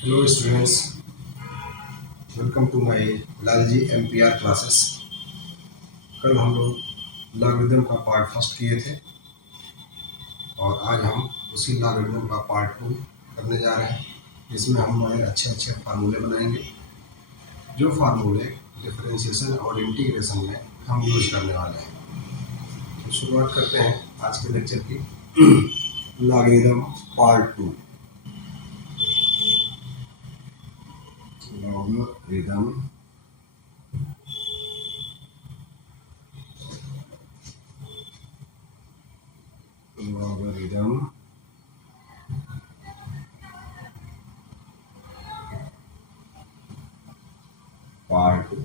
Hello students, welcome to my Lalji MPR classes. कल हम लोग लॉगरिदम का पार्ट फर्स्ट किए थे और आज हम उसी लॉगरिदम का पार्ट टू करने जा रहे हैं। इसमें हम बड़े अच्छे अच्छे फार्मूले बनाएंगे, जो फार्मूले डिफरेंशिएशन और इंटीग्रेशन में हम यूज करने वाले हैं। तो शुरुआत करते हैं आज के लेक्चर की। Logarithm part two. Logarithm logarithm part two.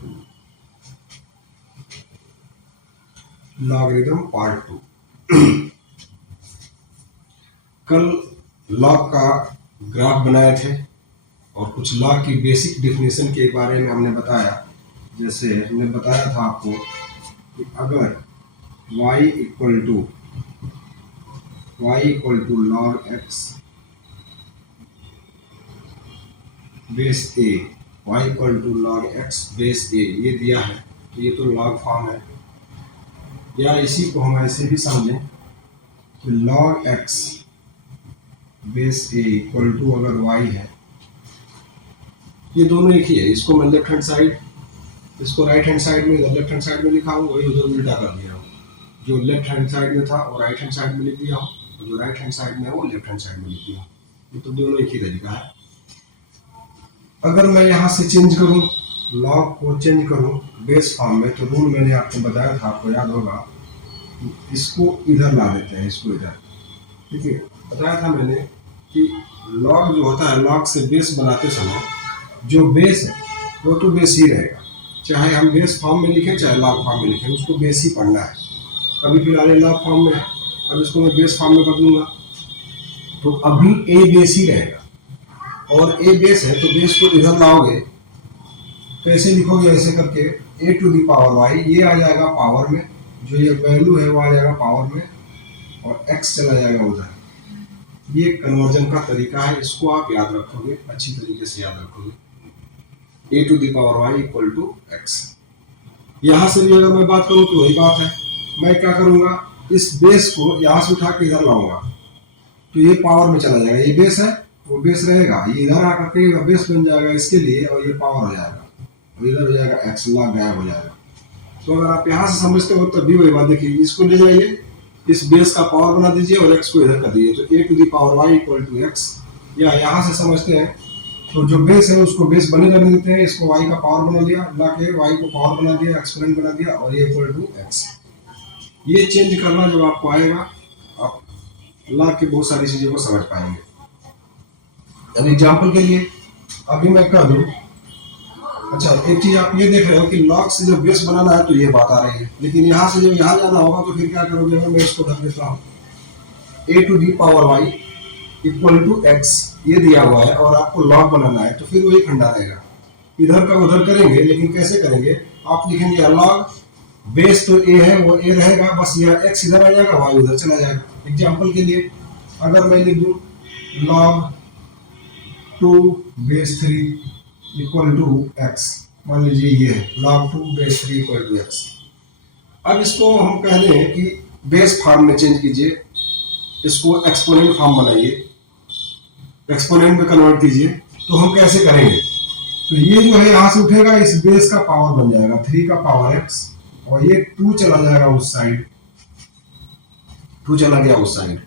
Logarithm part two. कल लॉग का ग्राफ बनाए थे और कुछ लॉग की बेसिक डेफिनेशन के बारे में हमने बताया। जैसे हमने बताया था आपको कि अगर y equal to log x base a, y equal to log x base a ये दिया है, तो ये तो लॉग फॉर्म है। या इसी को हम ऐसे भी समझें कि log x base a equal to अगर y है, ये दोनों एक ही है। इसको मैं लेफ्ट हैंड साइड, इसको राइट हैंड साइड में, लेफ्ट हैंड साइड में लिखा हूँ, वही उधर उल्टा कर दिया हूँ। जो लेफ्ट हैंड साइड में था वो राइट हैंड साइड में लिख दिया हूँ, और जो राइट हैंड साइड में है वो लेफ्ट हैंड साइड में लिख दिया हूँ। ये तो दोनों एक ही तरीका है। अगर मैं यहाँ से चेंज करूँ, लॉग को चेंज करूँ बेस फॉर्म में, तो रूल मैंने आपको बताया था, आपको याद होगा। इसको इधर ला देते हैं, इसको इधर। ठीक है, बताया था मैंने कि लॉग जो होता है, लॉग से बेस बनाते समय जो बेस है वो तो बेस ही रहेगा। चाहे हम बेस फॉर्म में लिखें चाहे लॉग फॉर्म में लिखें, उसको बेस ही पढ़ना है। अभी फिलहाल लॉग फॉर्म में है, अब इसको मैं बेस फॉर्म में बदलूंगा तो अभी ए बेस ही रहेगा। और ए बेस है तो बेस को इधर लाओगे तो ऐसे लिखोगे, ऐसे करके ए टू दी पावर वाई, ये आ जाएगा पावर में, जो ये वैल्यू है वो आ जाएगा पावर में, और एक्स चला जाएगा उधर। ये कन्वर्जन का तरीका है, इसको आप याद रखोगे, अच्छी तरीके से याद रखोगे। A to the power y equal to x. यहाँ से भी अगर मैं बात करूँ तो वही बात है। मैं क्या करूँगा, इस बेस को यहाँ से उठा के इधर लाऊंगा तो ये पावर में चला जाएगा। ये बेस है, वो बेस रहेगा, ये इधर आकर के बेस बन जाएगा इसके लिए, और ये पावर हो जाएगा, और इधर हो जाएगा एक्स, लॉग गायब हो जाएगा। तो अगर आप यहाँ से समझते हो तब भी वही बात। देखिए, इसको ले जाइए, इस बेस का पावर बना दीजिए और एक्स को इधर कर दीजिए, तो a to the power y equal to x. या यहाँ से समझते हैं तो जो बेस है उसको बेस बने रहने देते हैं, इसको y का पावर बना दिया, ला के y को पावर बना दिया, एक्सपोनेंट बना दिया, और ये इक्वल टू x। ये चेंज करना जब आपको आएगा, आप ला के बहुत सारी चीज़ों को समझ पाएंगे। अब एग्जाम्पल के लिए अभी मैं कर दूँ, अच्छा एक चीज़ आप ये देख रहे हो कि लॉग से जब बेस बनाना है तो ये बात आ रही है, लेकिन यहाँ से जब यहाँ जाना होगा तो फिर क्या करोगे। मैं इसको ढक देता हूँ, a to the power y equal to x ये दिया हुआ है, और आपको लॉग बनाना है, तो फिर वही फंडा रहेगा। इधर का उधर करेंगे, लेकिन कैसे करेंगे, आप लिखेंगे लॉग बेस तो ए है, वो ए रहेगा, बस यह एक्स इधर आ जाएगा, वाई उधर चला जाएगा। एग्जाम्पल के लिए अगर मैं लिख दूँ log 2 base 3 equal to x, मान लीजिए ये है log 2 base 3 equal to x. अब इसको हम कह दें कि बेस फॉर्म में चेंज कीजिए, इसको एक्सपोनेंट फॉर्म बनाइए, एक्सपोनेंट में कन्वर्ट कीजिए। तो हम कैसे करेंगे, तो ये जो है यहाँ से उठेगा, इस बेस का पावर बन जाएगा 3 का पावर x, और ये 2 चला जाएगा उस साइड, 2 चला गया उस साइड,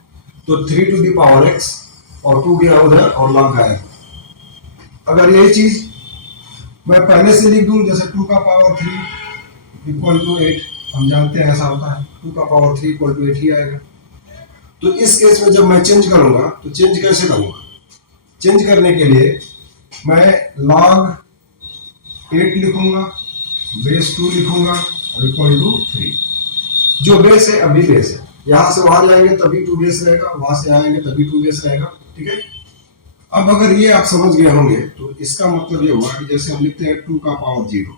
तो 3 टू दी पावर x और 2 गया उधर, और लॉग गायब। अगर यही चीज मैं पहले से लिख दूं, जैसे 2 का पावर 3 इक्वल टू 8, हम जानते हैं ऐसा होता है, 2 का पावर 3 इक्वल टू 8 ही आएगा। तो इस केस में जब मैं चेंज करूंगा तो चेंज कैसे करूंगा, चेंज करने के लिए मैं log 8 लिखूंगा, बेस 2 लिखूंगा, और इक्वल टू 3। जो बेस है अभी बेस है, यहां से वहां जाएंगे तभी 2 बेस रहेगा, वहां से आएंगे तभी 2 बेस रहेगा। ठीक है, अब अगर ये आप समझ गए होंगे तो इसका मतलब ये हुआ कि जैसे हम लिखते हैं 2 का power 0,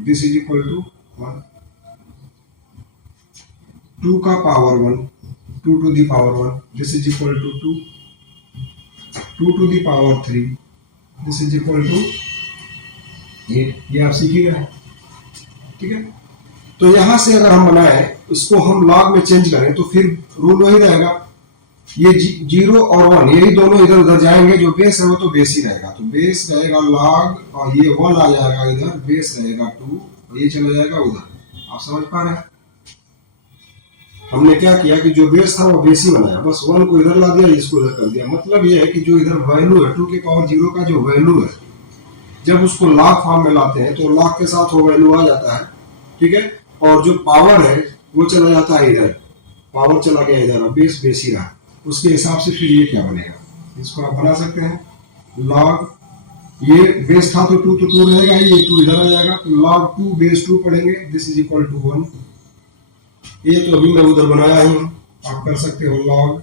this is equal to 1, 2 का power 1, 2 to the power 1, this is equal to 2, 2 to the power 3, this is equal to 8, ये आप सीख ही गए, ठीक है। तो यहां से अगर हम बनाए इसको हम लॉग में चेंज करें तो फिर रूल वही रहेगा, ये 0 और 1 यही दोनों इधर उधर जाएंगे, जो बेस है वो तो बेस ही रहेगा, तो बेस रहेगा लॉग और ये 1 आ जाएगा इधर, बेस रहेगा 2 और ये चला जाएगा उधर। आप समझ पा रहे हैं? हमने क्या किया कि जो बेस था वो बेस ही बनाया, बस 1 को इधर ला दिया, इसको इधर कर दिया। मतलब ये है कि जो इधर वैल्यू है 2 की पावर 0 का जो वैल्यू है, जब उसको लॉग फॉर्म में लाते हैं तो लॉग के साथ वो वैल्यू आ जाता है, ठीक है। और जो पावर है वो चला जाता है इधर, पावर चला गया इधर, बेस बेस ही रहा। उसके हिसाब से फिर ये क्या बनेगा, इसको आप बना सकते हैं लॉग, ये बेस था तो 2 तो 2 रहेगा, ये 2 इधर आ जाएगा, तो लॉग 2 बेस 2 पढ़ेंगे, दिस इज इक्वल टू 1। ये तो अभी मैं उधर बनाया ही हूं, आप कर सकते हो log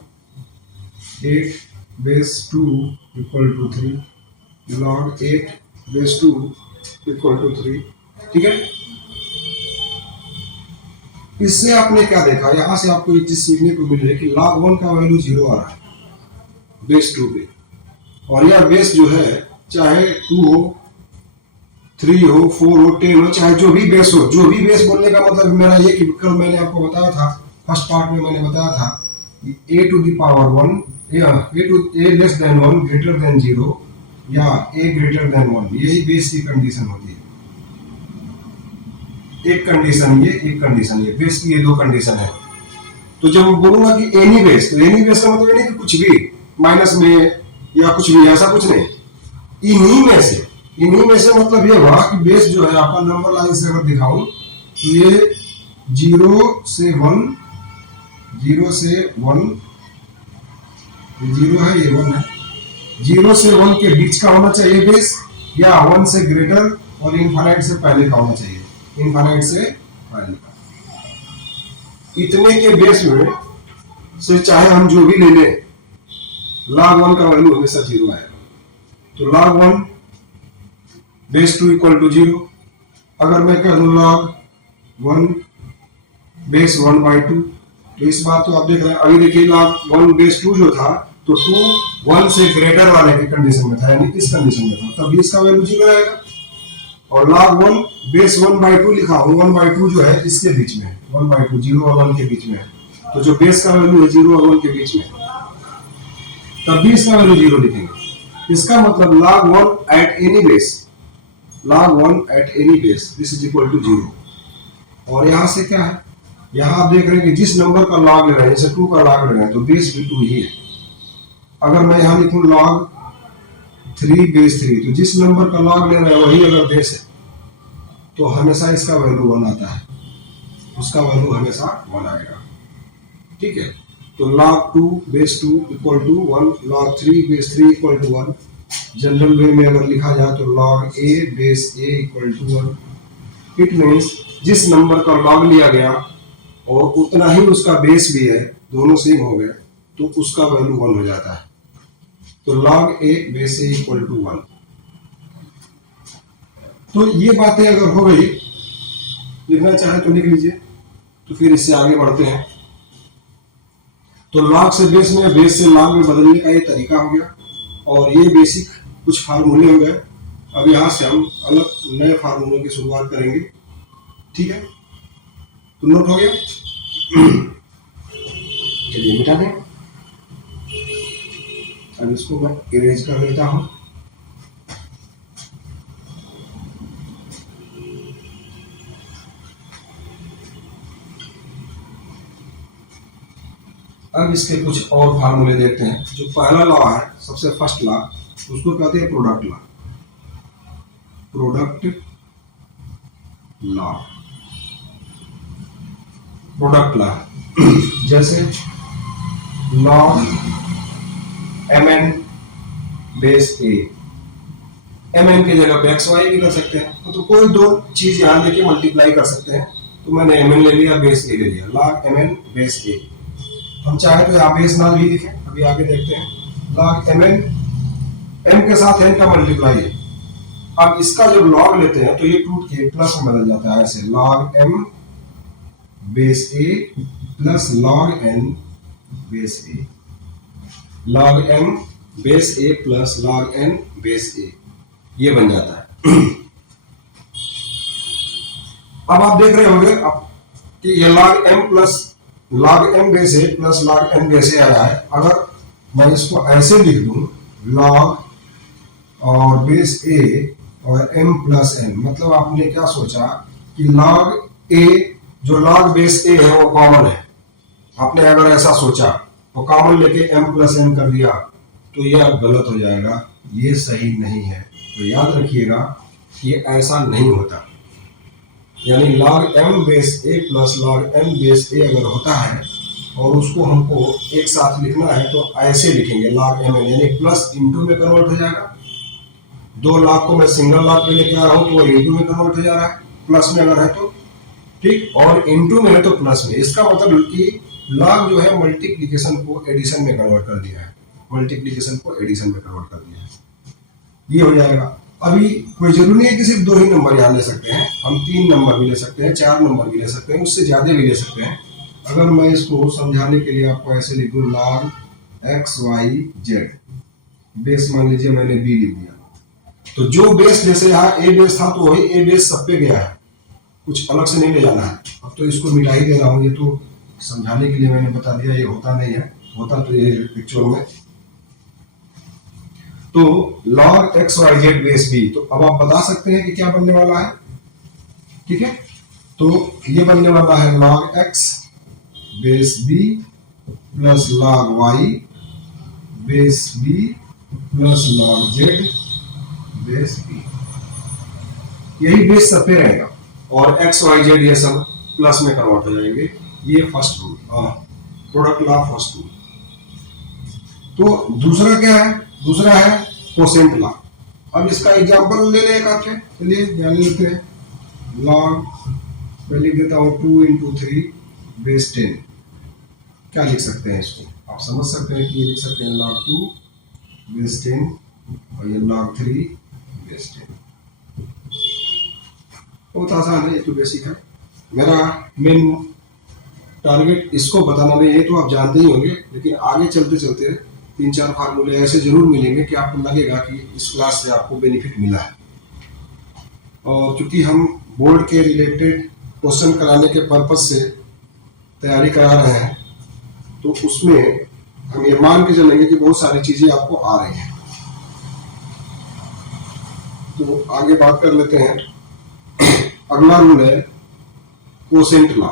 8 base 2 equal to 3, log 8 base 2 equal to 3, ठीक है। इससे आपने क्या देखा, यहां से आपको एक चीज सीखने को मिल रही है कि log 1 का वैल्यू 0 आ रहा है बेस 2 पे, और यह बेस जो है चाहे 2 हो, 3 हो, 4 हो, 10 हो, चाहे जो भी बेस हो, जो भी बेस बोलने का मतलब मेरा ये कि कल मैंने आपको बताया था, फर्स्ट पार्ट में मैंने बताया था a to the power 1 a less than 1 greater than 0 या a ग्रेटर देन 1, यही बेस की कंडीशन होती है। एक कंडीशन ये, एक कंडीशन ये, बेस की ये दो कंडीशन है। तो जब मैं बोलूंगा कि एनी बेस, तो एनी बेस का मतलब ये नहीं कि कुछ भी माइनस में या कुछ भी, ऐसा कुछ नहीं, इन्हीं में से, इन्हीं में से मतलब ये हुआ कि बेस जो है आपका नंबर लाइन से अगर दिखाऊं तो ये 0 से 1, 0 से 1, 0 है ये 1 है, 0 से 1 के बीच का होना चाहिए बेस, या 1 से ग्रेटर और इनफाइनाइट से पहले का होना चाहिए, इनफाइनाइट से पहले का। इतने के बेस में से चाहे हम जो भी ले लें, log 1 का वैल्यू हमेशा 0 आएगा। तो log 1 बेस 2 इक्वल टू 0। अगर मैं कह दूं log 1 बेस 1 बाई 2, तो इस बात तो आप देख रहे हैं, अभी देखिए log 1 बेस 2 जो था तो 2 1 से ग्रेटर वाले की कंडीशन में था, यानी इस कंडीशन में था, तब इसका वैल्यू 0 आएगा। और log 1 बेस 1 बाई 2 लिखा हूं, 1 बाई 2 जो है इसके बीच में है, 1 बाई 2 0 और 1 के बीच में है, तो जो बेस का वैल्यू है 0 और 1 के बीच में, तब भी इसका वैल्यू 0 लिखेंगे। इसका मतलब log 1 at any base, log 1 at any base this is equal to 0। और यहां से क्या है, यहां आप देख रहे हैं कि जिस नंबर का log ले रहे हैं, जैसे 2 का log ले रहे हैं तो बेस भी 2 ही है। अगर मैं यहां लिखूं log 3 बेस 3, तो जिस नंबर का log ले रहे हैं वही अगर बेस है तो हमेशा इसका वैल्यू 1 आता है, उसका वैल्यू हमेशा 1 आएगा, ठीक है। तो log 2 base 2 equal to 1, log 3 base 3 equal to 1। General way में अगर लिखा जाए तो log a base a equal to 1। It means जिस नंबर का log लिया गया और उतना ही उसका बेस भी है, दोनों सेम हो गए, तो उसका वैल्यू 1 हो जाता है। तो log a base a equal to 1। तो ये बातें अगर हो गई, लिखना चाहे तो लिख लीजिए, तो फिर इससे आगे बढ़ते हैं। तो log से बेस में, बेस से log में बदलने का ये तरीका हो गया, और ये बेसिक कुछ फार्मूले हो गए। अब यहां से हम अलग नए फार्मूलों की शुरुआत करेंगे, ठीक है। तो नोट हो गया, चलिए मिटा दें। अब इसको मैं इरेज कर देता हूं। अब इसके कुछ और फार्मूले देखते हैं। जो पहला लॉ है, सबसे फर्स्ट लॉ, उसको कहते हैं product law. Product law, product law जैसे log mn base a, mn की जगह पे xy भी कर सकते हैं, तो कोई दो चीज यहां लेके मल्टीप्लाई कर सकते हैं। तो मैंने mn ले लिया, बेस a ले लिया, log mn बेस a। हम चाहे तो यहाँ बेस नाम भी लिखें, अभी आगे देखते हैं। log mn, m के साथ n का मल्टीप्लाई है। अब इसका जब log लेते हैं तो ये टूट के प्लस में बदल जाता है, ऐसे log m base a plus log n base a, log m base a plus log n base a। ये बन जाता है। अब आप देख रहे होंगे अब कि ये log m plus log m base a plus log n base a आया है। अगर मैं इसको ऐसे लिख दूं log और बेस ए और m प्लस n, मतलब आपने क्या सोचा कि log a जो log बेस ए है वो कॉमन है। आपने अगर ऐसा सोचा तो कॉमन लेके m प्लस n कर दिया तो ये अब गलत हो जाएगा, ये सही नहीं है। तो याद रखिएगा कि ऐसा नहीं होता। यानी log m base a plus log n base a अगर होता है और उसको हमको एक साथ लिखना है तो ऐसे लिखेंगे log m n, यानी प्लस इंटू में कन्वर्ट हो जाएगा। 2 लाख को मैं सिंगल लाख में लेके आ रहा हूँ तो वो इंटू में कन्वर्ट हो जा रहा है, प्लस में अगर है तो ठीक, और इंटू में है तो प्लस में। इसका मतलब कि log जो है मल्टीप्लिकेशन को एडिशन में कन्वर्ट कर दिया है, मल्टीप्लिकेशन को एडिशन में कन्वर्ट कर दिया है, ये हो जाएगा। अभी कोई जरूरी नहीं है कि सिर्फ 2 ही नंबर यहाँ ले सकते हैं, हम 3 नंबर भी ले सकते हैं, 4 नंबर भी ले सकते हैं, उससे ज्यादा भी ले सकते हैं। अगर मैं इसको समझाने के लिए आपको ऐसे लिख दूं log x y z, base मान लीजिए मैंने b लिख दिया, तो जो बेस जैसे यहाँ a बेस था तो वही a बेस सब पे गया है, कुछ अलग से नहीं ले जाना है। अब तो इसको मिटा ही दे रहा हूँ, ये तो समझाने के लिए मैंने बता दिया, ये होता नहीं है, होता तो ये पिक्चर में। तो log x y z base b, तो अब आप बता सकते हैं कि क्या बनने वाला है, ठीक है। तो ये बनने वाला है log x base b plus log y base b plus log z base b, यही बेस सब पे रहेगा और x y z ये सब प्लस में कन्वर्ट हो जाएंगे। ये first rule, product law first rule. तो दूसरा क्या है, दूसरा है कोसेंट लॉ। अब इसका एग्जांपल ले लें एक आपसे, चलिए ध्यान लेते हैं। log मैं लिख देता हूँ 2 into 3 बेस 10, क्या लिख सकते हैं इसको, आप समझ सकते हैं कि ये लिख सकते हैं log 2 बेस 10 और ये log 3 बेस 10। बहुत आसान है, ये तो बेसिक है। मेरा मेन टारगेट इसको बताना नहीं है, तो आप जानते ही होंगे, लेकिन आगे चलते चलते 3-4 फार्मूले ऐसे जरूर मिलेंगे कि आपको लगेगा कि इस क्लास से आपको बेनिफिट मिला है। और चूंकि हम बोर्ड के रिलेटेड क्वेश्चन कराने के पर्पज से तैयारी करा रहे हैं, तो उसमें हम ये मान के चलेंगे कि बहुत सारी चीजें आपको आ रही हैं। तो आगे बात कर लेते हैं। अगला रूल है कोसेंट लॉ।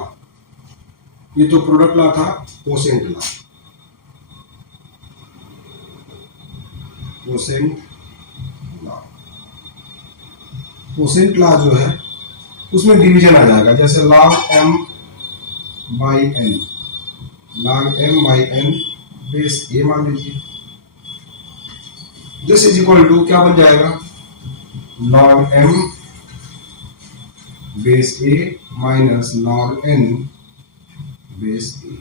ये तो प्रोडक्ट लॉ था, quotient law. Quotient law, quotient law जो है उसमें डिवीजन आ जाएगा, जैसे log m by n, log m by n base a मान लीजिए, दिस इज इक्वल टू क्या बन जाएगा, log m base a minus log n base a।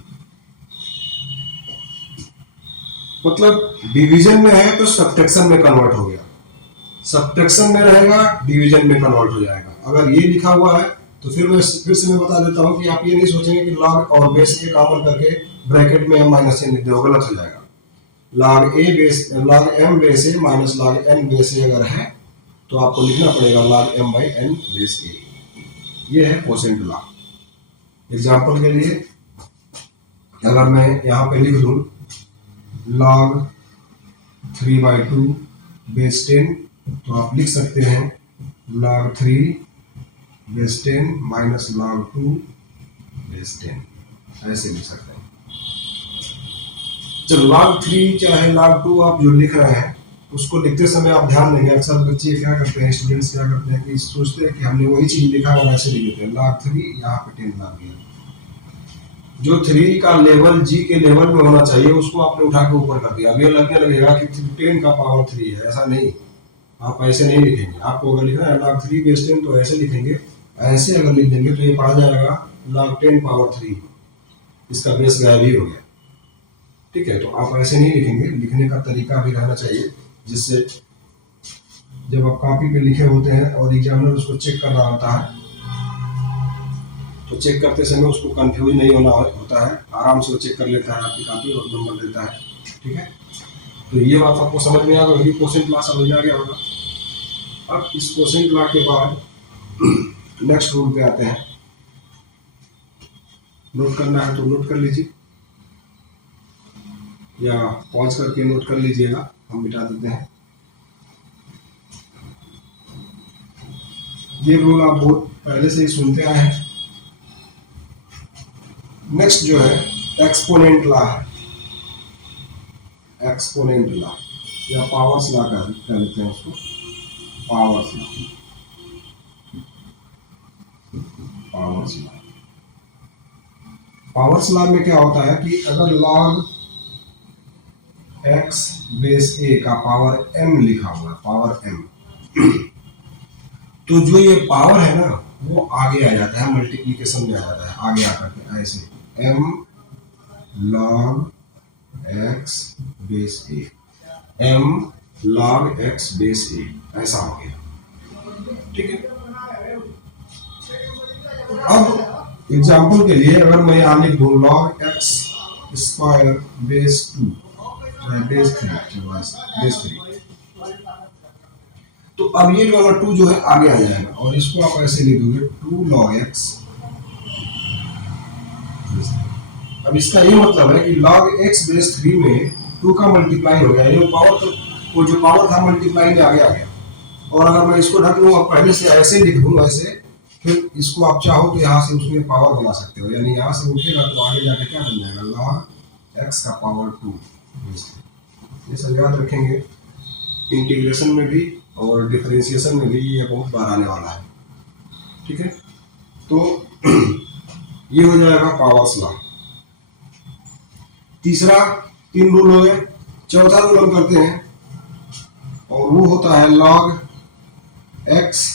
मतलब डिवीजन में है तो सब्ट्रैक्शन में कन्वर्ट हो गया, सब्ट्रैक्शन में रहेगा डिवीजन में कन्वर्ट हो जाएगा। अगर ये लिखा हुआ है तो फिर से मैं बता देता हूं कि आप ये नहीं सोचेंगे कि log और बेस a कॉमन करके ब्रैकेट में m माइनस n लिख दो, गलत हो जाएगा। log m base a minus log n base a अगर है तो आपको लिखना पड़ेगा log m by n base a। ये है कोसेंट लॉ। एग्जाम्पल के लिए अगर मैं यहाँ पे लिख दूं log 3/2 बेस 10, तो आप लिख सकते हैं log 3 base 10 minus log 2 base 10, ऐसे लिख सकते हैं। जब log 3 चाहे log 2 आप जो लिख रहे हैं उसको लिखते समय आप ध्यान देंगे, अक्सर बच्चे क्या करते हैं, स्टूडेंट्स क्या करते हैं कि सोचते हैं कि हमने वही चीज लिखा और ऐसे लिख देते हैं, log 3 यहाँ पे 10 ला दिया। जो 3 का लेवल g के लेवल में होना चाहिए उसको आपने उठा के ऊपर कर दिया। अभी लगने लगेगा कि 10 का पावर 3 है, ऐसा नहीं, आप ऐसे नहीं लिखेंगे। आपको अगर लिखना है log 3 बेस 10 तो ऐसे लिखेंगे, ऐसे अगर लिख देंगे तो ये पढ़ा जाएगा log 10 पावर 3, इसका बेस गायब ही हो गया। ठीक है, तो आप ऐसे नहीं लिखेंगे, लिखने का तरीका भी रहना चाहिए, जिससे जब आप कॉपी पे लिखे होते हैं और एग्जामिनर उसको चेक कर रहा होता है तो चेक करते समय उसको कंफ्यूज नहीं होना होता है, आराम से वो चेक कर लेता है आपकी कॉपी और नंबर देता है। ठीक है, तो ये बात आपको समझ में आ गई, कोसेंट लॉ समझ में आ गया होगा। अब इस कोसेंट लॉ के बाद नेक्स्ट रूल पे आते हैं। नोट करना है तो नोट कर लीजिए, या पॉज करके नोट कर लीजिएगा, हम मिटा देते हैं। ये रूल आप बहुत पहले से ही सुनते आए हैं। नेक्स्ट जो है एक्सपोनेंट लॉ है, एक्सपोनेंट लॉ या पावर्स लॉ कह लेते हैं उसको, powers law, powers law. Powers law में क्या होता है कि अगर log x बेस a का पावर m लिखा हुआ है, पावर m, तो जो ये पावर है ना वो आगे आ जाता है, मल्टीप्लिकेशन में आ जाता है, आगे आकर के ऐसे m log x base a, m log x base a, ऐसा हो गया। ठीक है, अब एग्जाम्पल के लिए अगर मैं यहाँ लिख दूँ log x square base 2 base 3, तो अब ये वाला 2 जो है आगे आ जाएगा और इसको आप ऐसे लिख दोगे 2 log x। अब इसका ये मतलब है कि log x बेस 3 में 2 का मल्टीप्लाई हो गया, ये पावर, तो वो जो पावर था मल्टीप्लाई में आगे आ गया। और अगर मैं इसको ढक लूँ और पहले से ऐसे लिख दूँ ऐसे, फिर इसको आप चाहो तो यहाँ से उसमें पावर बना सकते हो, यानी यहाँ से उठेगा तो आगे जाके क्या बन जाएगा log x का पावर 2। ये सब याद रखेंगे, इंटीग्रेशन में भी और डिफरेंशिएशन में भी ये बहुत बार आने वाला है। ठीक है, तो ये हो जाएगा पावर्स लॉ। तीसरा 3 रूल हो गए, चौथा रूल हम करते हैं और वो होता है log x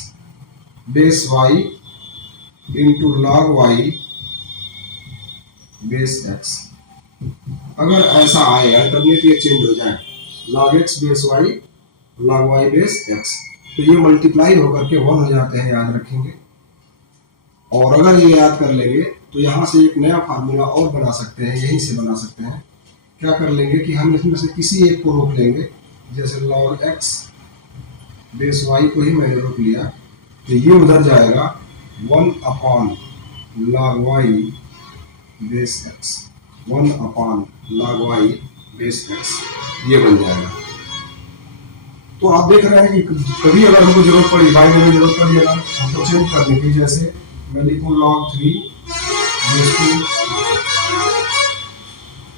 base y into log y base x। अगर ऐसा आए अल्टरनेट ये चेंज हो जाए log x base y log y base x, तो ये मल्टीप्लाई होकर के 1 हो जाते हैं, याद रखेंगे। और अगर ये याद कर लेंगे तो यहाँ से एक नया फार्मूला और बना सकते हैं, यहीं से बना सकते हैं। क्या कर लेंगे कि हम इसमें से किसी एक को रोक लेंगे, जैसे log x बेस y को ही मैंने रोक लिया, तो ये उधर जाएगा 1 upon log y base x, 1 upon log y base x, ये बन जाएगा। तो आप देख रहे हैं कि कभी अगर हमको जरूरत पड़ी, y में जरूरत पड़ी अगर हमको चेंज करने की, जैसे मैं लिखूँ log 3 बेस 2,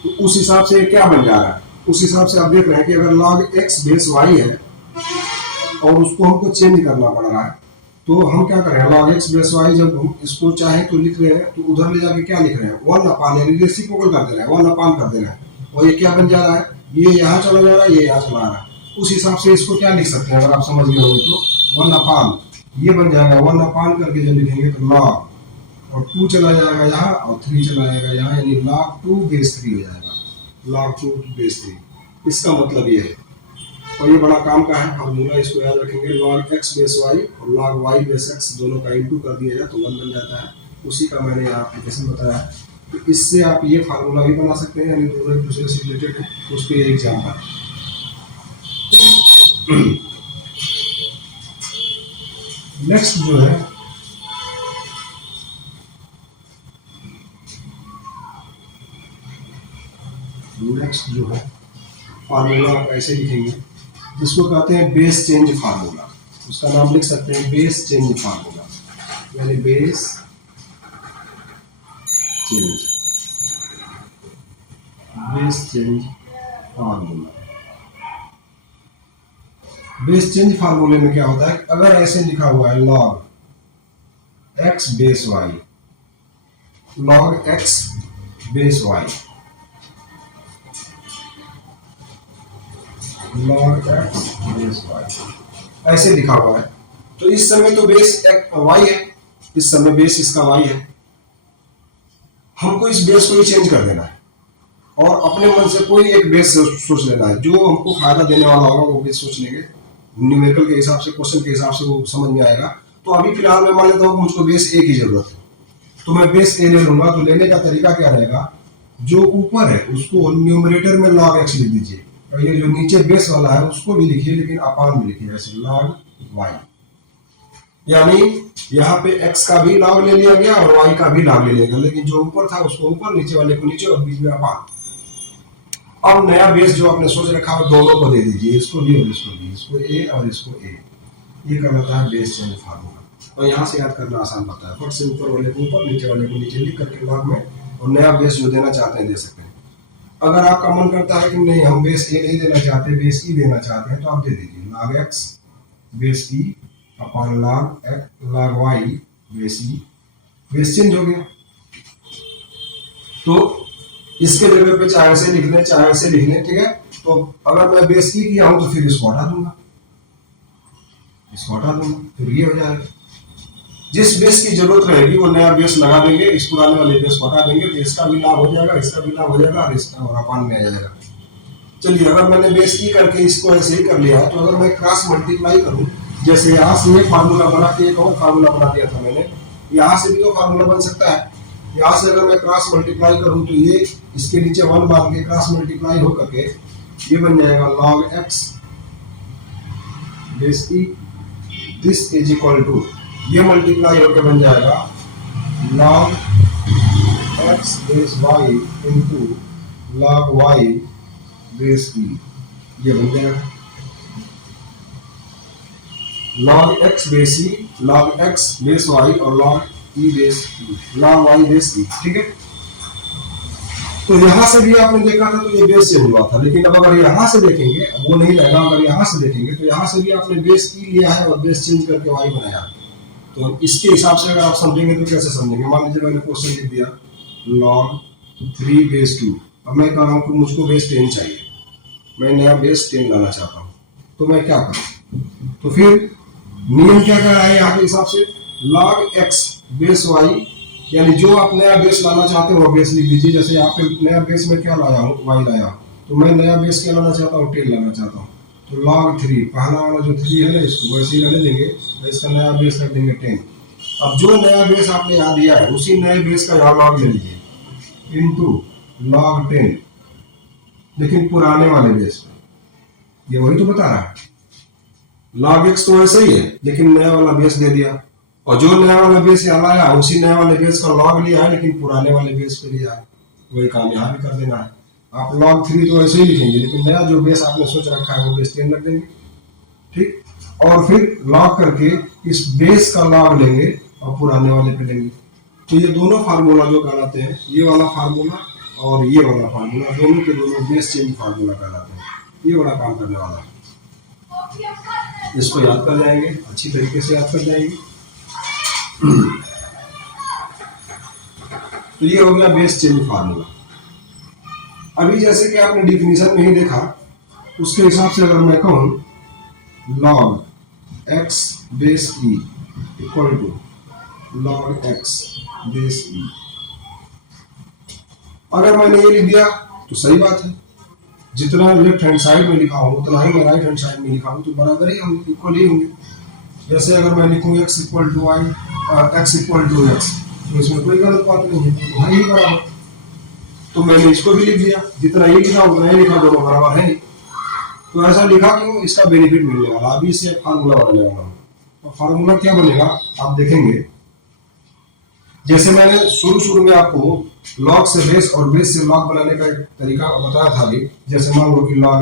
तो उस हिसाब से क्या बन जा रहा है, उस हिसाब से आप देख रहे हैं कि अगर log x बेस y है और उसको हमको चेंज करना पड़ रहा है, तो हम क्या कर रहे हैं log x बेस y, जब हम इसको चाहे तो लिख रहे हैं तो उधर ले जाके क्या लिख रहे हैं 1 अपान, यानी रेसिप्रोकल कर दे रहे हैं, 1 अपान कर दे रहे हैं, और ये क्या बन जा रहा है, ये यहाँ चला जा रहा है, ये यहाँ चला आ रहा है। उस हिसाब से इसको क्या लिख सकते हैं, अगर आप समझ गए होंगे तो 1 अपान, ये बन जाएगा 1 अपान करके जब लिखेंगे तो log, और 2 चला जाएगा यहाँ और 3 चला जाएगा यहाँ, यानी log 2 बेस 3 हो जाएगा, log 2 बेस 3। इसका मतलब ये है, और ये बड़ा काम का है फार्मूला, इसको याद रखेंगे। log x बेस y और log y बेस x दोनों का इंटू कर दिया जाए तो 1 बन जाता है, उसी का मैंने यहाँ एप्लीकेशन बताया। तो इससे आप ये फार्मूला भी बना सकते हैं, यानी दोनों एक दूसरे से रिलेटेड है, तो उसके ये एग्जाम्पल। नेक्स्ट जो है फार्मूला आप ऐसे लिखेंगे, जिसको कहते हैं बेस चेंज फार्मूला, उसका नाम लिख सकते हैं बेस चेंज फार्मूला, यानी base change formula. Base change फार्मूले में क्या होता है, अगर ऐसे लिखा हुआ है log x base y, log x base y, log x base y, ऐसे लिखा हुआ है, तो इस समय तो बेस y है, इस समय बेस इसका y है, हमको इस बेस को ही चेंज कर देना है और अपने मन से कोई एक बेस सोच लेना है, जो हमको फायदा देने वाला होगा वो बेस सोच लेंगे, न्यूमेरिकल के हिसाब से, क्वेश्चन के हिसाब से वो समझ में आएगा। तो अभी फिलहाल मैं मान लेता हूँ मुझको बेस ए की जरूरत है, तो मैं बेस ए ले लूंगा। तो लेने का तरीका क्या रहेगा, जो ऊपर है उसको न्यूमरेटर में log x लिख दीजिए, और ये जो नीचे बेस वाला है उसको भी लिखिए, लेकिन अपान में लिखिए, ऐसे log वाई, यानी यहाँ पे x का भी लॉग ले लिया गया और y का भी लॉग ले लिया गया, लेकिन जो ऊपर था उसको ऊपर, नीचे वाले को नीचे और बीच में अपान। अब नया बेस जो आपने सोच रखा है दोनों को दे दीजिए, इसको भी और इसको भी, इसको a और इसको a। ये कहलाता है बेस चेंज फार्मूला। और यहाँ से याद करना आसान पड़ता है, फट से ऊपर वाले को ऊपर, नीचे वाले को नीचे लिख करके लॉग में, और नया बेस जो देना चाहते हैं दे सकते हैं। अगर आपका मन करता है कि नहीं हम बेस ए नहीं देना चाहते, बेस ई देना चाहते हैं, तो आप दे दीजिए log x base e upon log y base e. Base change हो गया, तो इसके जगह पे चाहे ऐसे लिख लें चाहे ऐसे लिख लें, ठीक है। तो अगर मैं बेस ई किया हूं तो फिर इसको हटा दूंगा, इसको हटा दूंगा, फिर ये हो जाएगा। जिस बेस की जरूरत रहेगी वो नया बेस लगा देंगे, इस पुराने वाले बेस को हटा देंगे, तो इसका भी लाभ हो जाएगा, इसका भी लाभ हो जाएगा, और इसका और अपान में आ जाएगा। चलिए, अगर मैंने बेस ई करके इसको ऐसे ही कर लिया है, तो अगर मैं क्रॉस मल्टीप्लाई करूं, जैसे यहाँ से एक फार्मूला बना के एक और फार्मूला बना दिया था मैंने, यहाँ से भी तो फार्मूला बन सकता है। यहाँ से अगर मैं क्रॉस मल्टीप्लाई करूं तो ये इसके नीचे 1 मान के क्रॉस मल्टीप्लाई हो करके ये बन जाएगा log x base e, this is equal to, ये मल्टीप्लाई होकर बन जाएगा log x base y into log y base e, ये बन जाएगा log x base e, log x base y और log e base e, log y base e, ठीक है। तो यहां से भी आपने देखा था तो ये बेस चेंज हुआ था, लेकिन अब अगर यहां से देखेंगे, अब वो नहीं रहेगा, अगर यहां से देखेंगे तो यहां से भी आपने बेस ई लिया है और बेस चेंज करके वाई बनाया। तो इसके हिसाब से अगर आप समझेंगे तो कैसे समझेंगे, मान लीजिए मैंने क्वेश्चन लिख दिया log 3 बेस 2, अब मैं कह रहा हूँ कि मुझको बेस 10 चाहिए, मैं नया बेस 10 लाना चाहता हूँ, तो मैं क्या करूँ? तो फिर नियम क्या कह रहा है यहाँ के हिसाब से, log x बेस y, यानी जो आप नया बेस लाना चाहते हो वो बेस लिख लीजिए। जैसे यहाँ पे नया बेस में क्या लाया हूँ, y लाया, तो मैं नया बेस क्या लाना चाहता हूँ, 10 लाना चाहता हूँ, तो log 3, पहला वाला जो 3 है ना इसको वैसे ही रहने देंगे, इसका नया बेस रख देंगे 10। अब जो नया बेस आपने यहाँ दिया है उसी नए बेस का यहाँ लॉग ले लीजिए इनटू log 10, लेकिन पुराने वाले बेस पे, ये वही तो बता रहा है। log x तो ऐसे ही है, लेकिन नया वाला बेस दे दिया, और जो नया वाला बेस यहाँ लाया उसी नया वाले बेस का लॉग लिया है, लेकिन पुराने वाले बेस पे लिया है। वही काम यहाँ भी कर देना है। आप log 3 तो ऐसे ही लिखेंगे, लेकिन नया जो बेस आपने सोच रखा है वो बेस 10 रख देंगे, ठीक। और फिर लॉग करके इस बेस का लॉग लेंगे और पुराने वाले पे लेंगे। तो ये दोनों फार्मूला जो कहलाते हैं, ये वाला फार्मूला और ये वाला फार्मूला, दोनों के दोनों बेस चेंज फार्मूला कहलाते हैं। ये बड़ा काम करने वाला है, इसको याद कर जाएंगे, अच्छी तरीके से याद कर जाएंगे। तो ये हो गया बेस चेंज फार्मूला। अभी जैसे कि आपने डिफिनीशन में ही देखा, उसके हिसाब से अगर मैं कहूँ log x base e equal to log x base e, अगर मैंने ये लिख दिया तो सही बात है, जितना लेफ्ट हैंड साइड में लिखा हूँ उतना ही मैं राइट हैंड साइड में लिखा हूँ, तो बराबर ही होंगे, इक्वल ही होंगे। जैसे अगर मैं लिखूँ x equal to y, x equal to x, तो इसमें कोई गलत बात नहीं है, तो है ही बराबर। तो मैंने इसको भी लिख दिया, जितना ये लिखा उतना ही लिखा, दोनों बराबर है। तो ऐसा लिखा क्यों, इसका बेनिफिट मिलने वाला। अभी इससे फार्मूला बनाने वाला हूँ, तो फार्मूला क्या बनेगा आप देखेंगे। जैसे मैंने शुरू में आपको लॉग से बेस और बेस से लॉग बनाने का एक तरीका बताया था अभी। जैसे मान लो कि log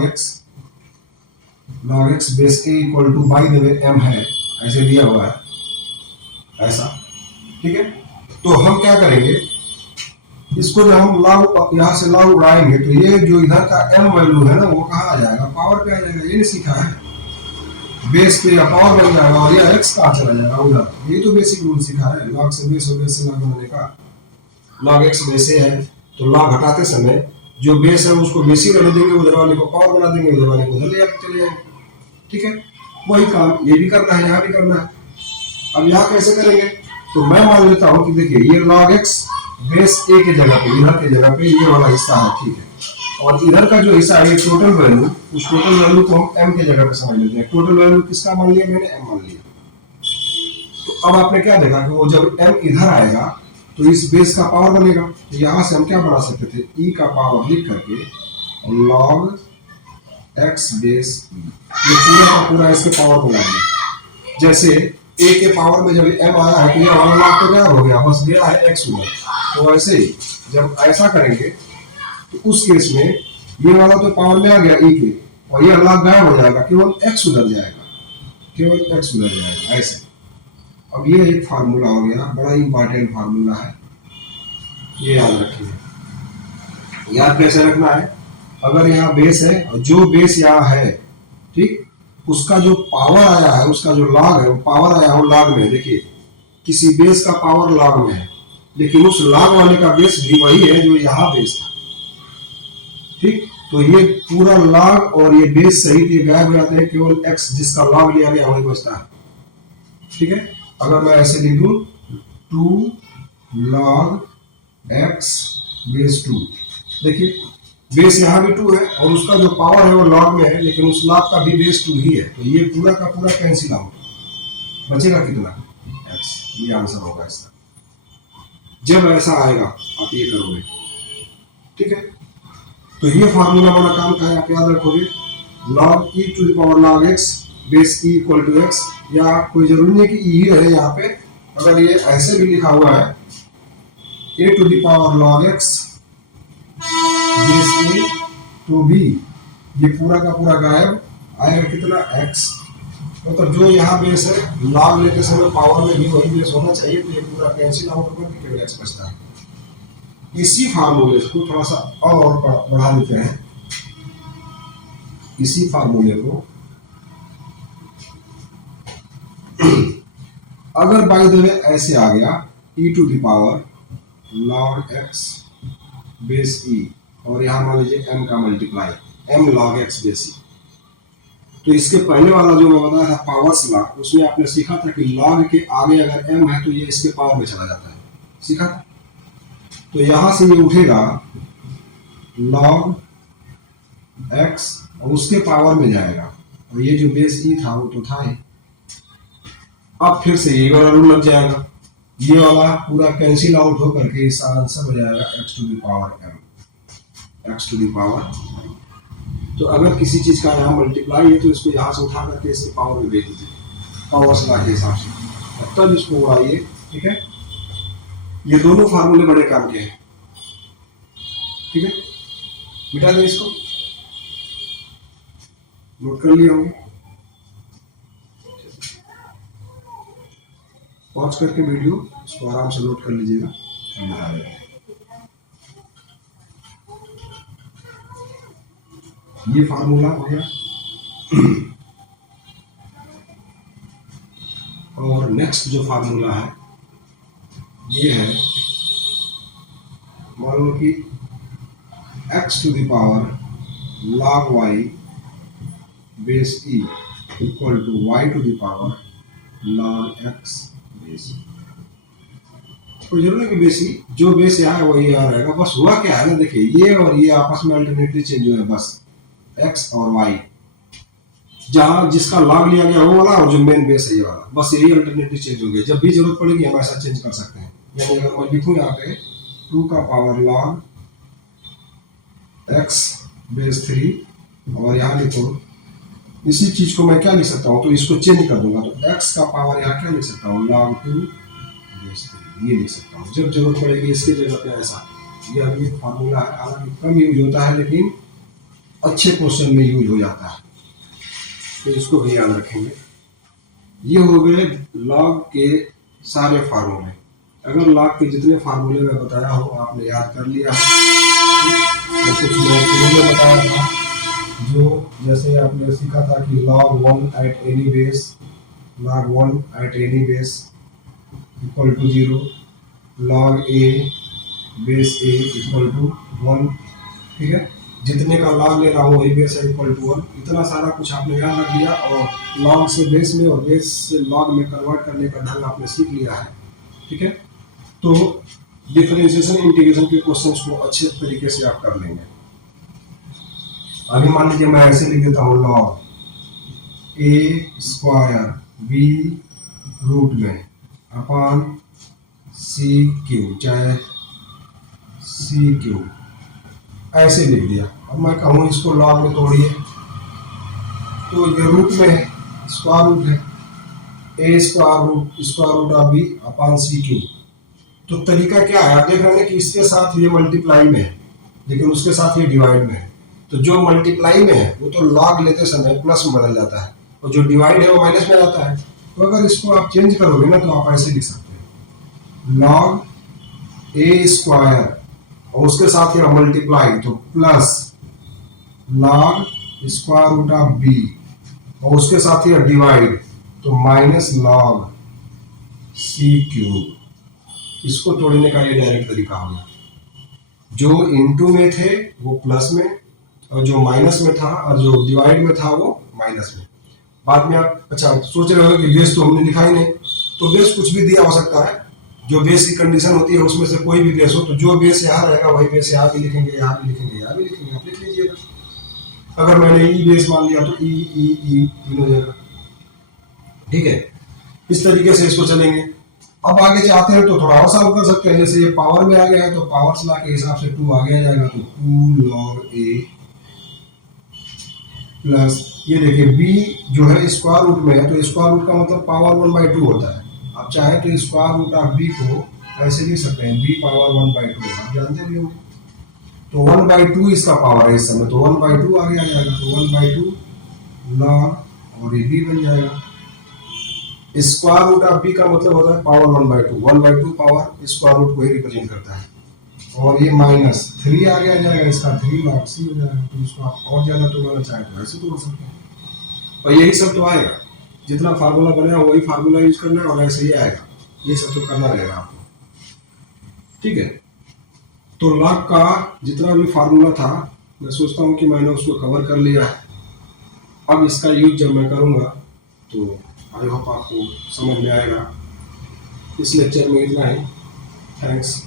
x base a equal two by the way m है, ऐसे दिया हुआ है ऐसा, ठीक है। तो हम क्या करेंगे, इसको जब हम लॉग यहाँ से लॉग उड़ाएंगे तो ये जो इधर का m वैल्यू है ना वो कहाँ आ जाएगा, पावर पे आ जाएगा। ये नहीं सीखा है, बेस पे या पावर बन जाएगा, और यह x कहाँ चला जाएगा उधर। ये तो बेसिक रूल सीखा है लॉग से बेस और बेस से लॉग बनाने का। log x बेस है तो लॉग हटाते समय जो बेस है उसको बेस ही रहने देंगे, उधर वाले को पावर बना देंगे, उधर वाले को उधर ले जाके चले जाएंगे, ठीक है। वही काम ये भी करना है, यहाँ भी करना है। अब यहाँ कैसे करेंगे, तो मैं मान लेता हूँ कि देखिए ये log x बेस a के जगह पे, इधर के जगह पे ये वाला हिस्सा है, ठीक है। और इधर का जो हिस्सा है ये टोटल वैल्यू, उस टोटल वैल्यू को हम m के जगह पे समझ लेते हैं। टोटल वैल्यू किसका मान लिया मैंने, m मान लिया। तो अब आपने क्या देखा कि वो जब m इधर आएगा तो इस बेस का पावर बनेगा। तो यहाँ से हम क्या बना सकते थे, e का पावर लिख करके log x बेस e, ये पूरा का पूरा इसके पावर बना दिया। जैसे a के पावर में जब m आया है तो ये वाला लॉग तो गया हो गया, बस गया है x उधर। तो वैसे ही जब ऐसा करेंगे तो उस केस में ये वाला तो पावर में आ गया e के, और ये लॉग गायब हो जाएगा, केवल x उधर जाएगा, केवल x उधर जाएगा ऐसे। अब ये एक फार्मूला हो गया, बड़ा इंपॉर्टेंट फार्मूला है, ये याद रखिए। याद कैसे रखना है, अगर यहाँ बेस है और जो बेस यहाँ है, ठीक, उसका जो पावर आया है, उसका जो लॉग है, वो पावर आया हो लॉग में। देखिए किसी बेस का पावर लॉग में है, लेकिन उस लॉग वाले का बेस भी वही है जो यहाँ बेस था, ठीक। तो ये पूरा लॉग और ये बेस सहित ये गायब हो जाते हैं, केवल x जिसका लॉग लिया गया वही बचता है, ठीक है। अगर मैं ऐसे लिख दूं 2 log x बेस 2, देखिए बेस यहाँ भी 2 है और उसका जो पावर है वो लॉग में है, लेकिन उस लॉग का भी बेस 2 ही है, तो ये पूरा का पूरा कैंसिल आउट, बचेगा कितना x, ये आंसर होगा इसका। जब ऐसा आएगा आप ये करोगे, ठीक है। तो ये फार्मूला वाला काम का है, आप याद रखोगे log e to the power log x base e equal to x, या कोई जरूरी नहीं कि e है यहाँ पे, अगर ये ऐसे भी लिखा हुआ है a to the power log x base a तो भी ये पूरा का पूरा गायब आएगा, कितना x, मतलब जो यहाँ बेस है लॉग लेते समय पावर में भी वही बेस होना चाहिए, तो ये पूरा कैंसिल आउट होगा, केवल x बचता है। इसी फार्मूले को थोड़ा सा और बढ़ा देते हैं, इसी फार्मूले को अगर बाय द वे ऐसे आ गया e to the power log x base e, और यहाँ मान लीजिए m का multiply m log x base e, तो इसके पहले वाला जो मैं बताया था पावर्स लॉग, उसमें आपने सीखा था कि लॉग के आगे अगर m है तो ये इसके पावर में चला जाता है, सीखा था। तो यहां से ये उठेगा log x और उसके पावर में जाएगा, और ये जो बेस e था वो तो था ही। अब फिर से ये वाला रूल लग जाएगा, ये वाला पूरा कैंसिल आउट होकर के इसका आंसर हो जाएगा x to the power m, x to the power. तो अगर किसी चीज का यहाँ मल्टीप्लाई है तो इसको यहाँ से उठा करके इसके पावर में भेज दीजिए, पावर से के हिसाब से, तब इसको उड़ाइए, ठीक है। ये दोनों फार्मूले बड़े काम के हैं, ठीक है। मिटा दें इसको, नोट कर लिया होंगे, पॉज करके वीडियो इसको आराम से नोट कर लीजिएगा, हम बता रहे हैं। ये फार्मूला हो गया, और नेक्स्ट जो फार्मूला है ये है, मान लो कि x to the power log y base e equal to y to the power log x base e। कोई जरूरी कि बेस e, जो बेस यहाँ है वही यहाँ रहेगा, बस हुआ क्या है ना, देखिए ये और ये आपस में अल्टरनेटली चेंज हुए, बस x और y, जहां जिसका लॉग लिया गया वो वाला और जो मेन बेस है ये वाला, बस यही अल्टरनेटिव चेंज हो गया। जब भी जरूरत पड़ेगी हम ऐसा चेंज कर सकते हैं, यानी अगर मैं लिखूं यहाँ पे 2 का पावर log x बेस 3, और यहाँ लिखूं इसी चीज को मैं क्या लिख सकता हूँ, तो इसको चेंज कर दूंगा, तो x का पावर यहाँ क्या लिख सकता हूँ log 2 बेस 3, ये लिख सकता हूँ जब जरूरत पड़ेगी इसके जगह पे ऐसा। ये फार्मूला है, हालांकि कम यूज होता है लेकिन अच्छे क्वेश्चन में यूज हो जाता है, तो इसको भी याद रखेंगे। ये हो गए लॉग के सारे फार्मूले। अगर लॉग के जितने फार्मूले मैं बताया हूँ आपने याद कर लिया तो कुछ मैं शुरू में बताया था, जो जैसे आपने सीखा था कि log 1 at any base, log 1 at any base equal to 0, log a base a equal to 1, ठीक है। जितने का लॉग ले रहा हूँ वही बेस है इक्वल टू 1, इतना सारा कुछ आपने याद रख लिया, और लॉग से बेस में और बेस से लॉग में कन्वर्ट करने का ढंग आपने सीख लिया है, ठीक है। तो डिफरेंशिएशन इंटीग्रेशन के क्वेश्चंस को अच्छे तरीके से आप कर लेंगे। अभी मान लीजिए मैं ऐसे लिख देता हूँ log a square b root में अपॉन c क्यूब, चाहे c क्यूब, ऐसे लिख दिया। अब मैं कहूँ इसको लॉग में तोड़िए, तो ये रूट में है, स्क्वायर रूट है, a square root of b upon c q. तो तरीका क्या है, आप देख रहे हैं कि इसके साथ ये मल्टीप्लाई में है लेकिन उसके साथ ये डिवाइड में है। तो जो मल्टीप्लाई में है वो तो लॉग लेते समय प्लस में बदल जाता है और जो डिवाइड है वो माइनस में जाता है। तो अगर इसको आप चेंज करोगे ना तो आप ऐसे लिख सकते हैं लॉग ए स्क्वायर और उसके साथ ये मल्टीप्लाई तो plus log square root of B और उसके साथ ही डिवाइड तो माइनस लॉग सी क्यूब। इसको तोड़ने का ये डायरेक्ट तरीका हो गया। जो इनटू में थे वो प्लस में और जो माइनस में था और जो डिवाइड में था वो माइनस में। बाद में आप अच्छा सोच रहे हो कि बेस तो हमने लिखा ही नहीं, तो बेस कुछ भी दिया हो सकता है। जो बेस की कंडीशन होती है उसमें से कोई भी बेस हो, तो जो बेस यहाँ रहेगा वही बेस यहाँ भी लिखेंगे, यहाँ भी लिखेंगे, यहाँ भी लिखेंगे, आप लिख लीजिएगा। अगर मैंने ई बेस मान लिया तो ई हो जाएगा। ठीक है, इस तरीके से इसको चलेंगे। अब आगे चाहते हैं तो थोड़ा और सॉल्व कर सकते हैं। जैसे ये पावर में आ गया है तो पावर्स लॉ के हिसाब से 2 आगे आ जाएगा तो 2 log a प्लस ये देखिए b जो है स्क्वायर रूट में है तो स्क्वायर रूट का मतलब पावर 1/2 होता है। आप चाहे तो स्क्वायर रूट ऑफ b को ऐसे लिख सकते हैं b पावर 1/2, आप जानते भी होंगे। तो 1/2 इसका पावर है इस समय, तो 1/2 आगे आ जाएगा तो 1/2 log और ये b बन जाएगा। स्क्वायर रूट ऑफ बी का मतलब होता है पावर 1/2, 1/2 पावर स्क्वायर रूट को ही रिप्रेजेंट करता है। और ये माइनस 3 आगे आ जाएगा, इसका 3 log c हो जाएगा। तो इसको आप और ज़्यादा तोड़ना चाहें तो ऐसे तोड़ सकते हैं। और यही सब तो आएगा, जितना फार्मूला बना वही फार्मूला यूज करना है और ऐसे ही आएगा। ये सब तो करना रहेगा आपको। ठीक है, तो लॉग का जितना भी फार्मूला था मैं सोचता हूँ कि मैंने उसको कवर कर लिया है। अब इसका यूज जब मैं करूँगा तो आई होप आपको समझ में आएगा। इस लेक्चर में इतना ही। थैंक्स।